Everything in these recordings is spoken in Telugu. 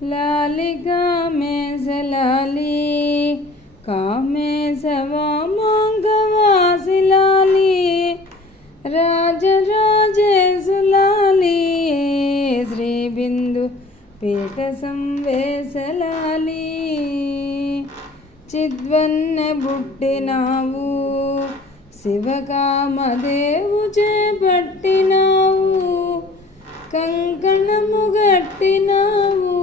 लालिका में सलाली कामे सवा मांगवासी लाली राजराजे सुलाली श्री बिंदु पीठ संवेसलाली चिद्वन्ने बुट्टिनावु శివకామదేవు చేపట్టినావు కంకణము గట్టినావు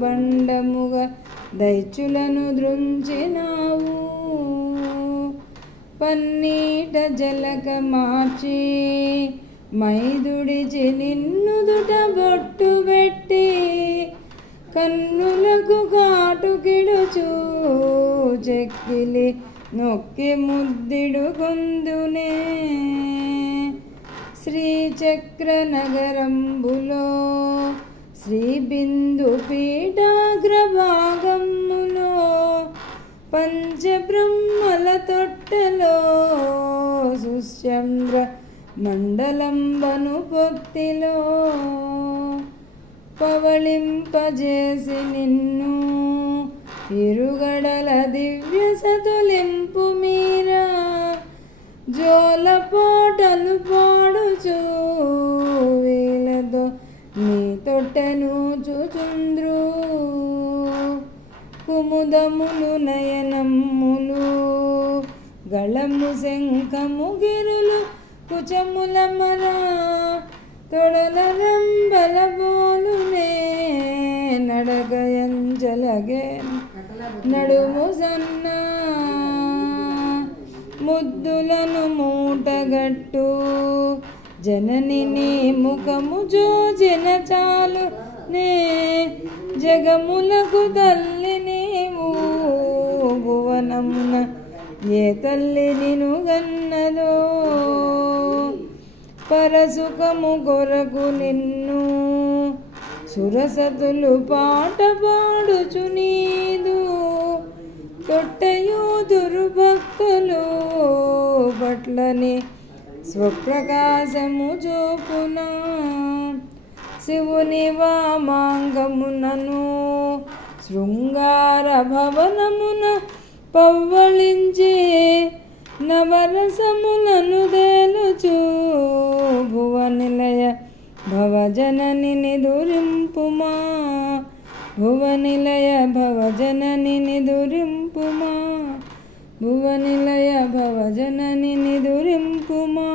బండముగా దైత్యులను దృంచినావు పన్నీట జలక మార్చి మైదుడిచి నిన్ను దుటబొట్టు పెట్టి కన్నులకు కాటుకిడుచు చెక్కిలి నొక్కి ముద్దిడు కొందునే శ్రీచక్ర నగరంబులో శ్రీ బిందు పీఠాగ్రభాగములో పంచబ్రహ్మల తొట్టెలో సుశ్చంద్ర మండలంబను పొత్తిలో పవళింపజేసి నిన్ను ఇరుగడల దివ్య సతులింపు మీరా జోల పాటలు పాడుచు వీలతో నీ తొట్టెను చూచుంద్రు కుముదములు నయనమ్ములు గళము శంఖము గిరులు కుచముల మర తొడల రంబల బోలునే నడగయంజలగే నడుము సన్న ముద్దులను మూటగట్టు జనని నీ ముఖము జోజన చాలు నే జగములకు తల్లి నీవు భువనమున ఏ తల్లి నిను గన్నదో పరసుఖము కొరకు నిన్ను సురసతులు పాట పాడుచు నీదు తొట్టయు దుర్భక్తులు పట్లని స్వప్రకాశము చూపున శివుని వామాంగమునను శృంగార భవనమున పవ్వళించి నవరసములను దేలుచు భువనిలయ భవజనని నిదురింపుమా భువనిలయ భవజనని నిదురింపుమా భువనిలయ భవజనని నిదురింపుమా.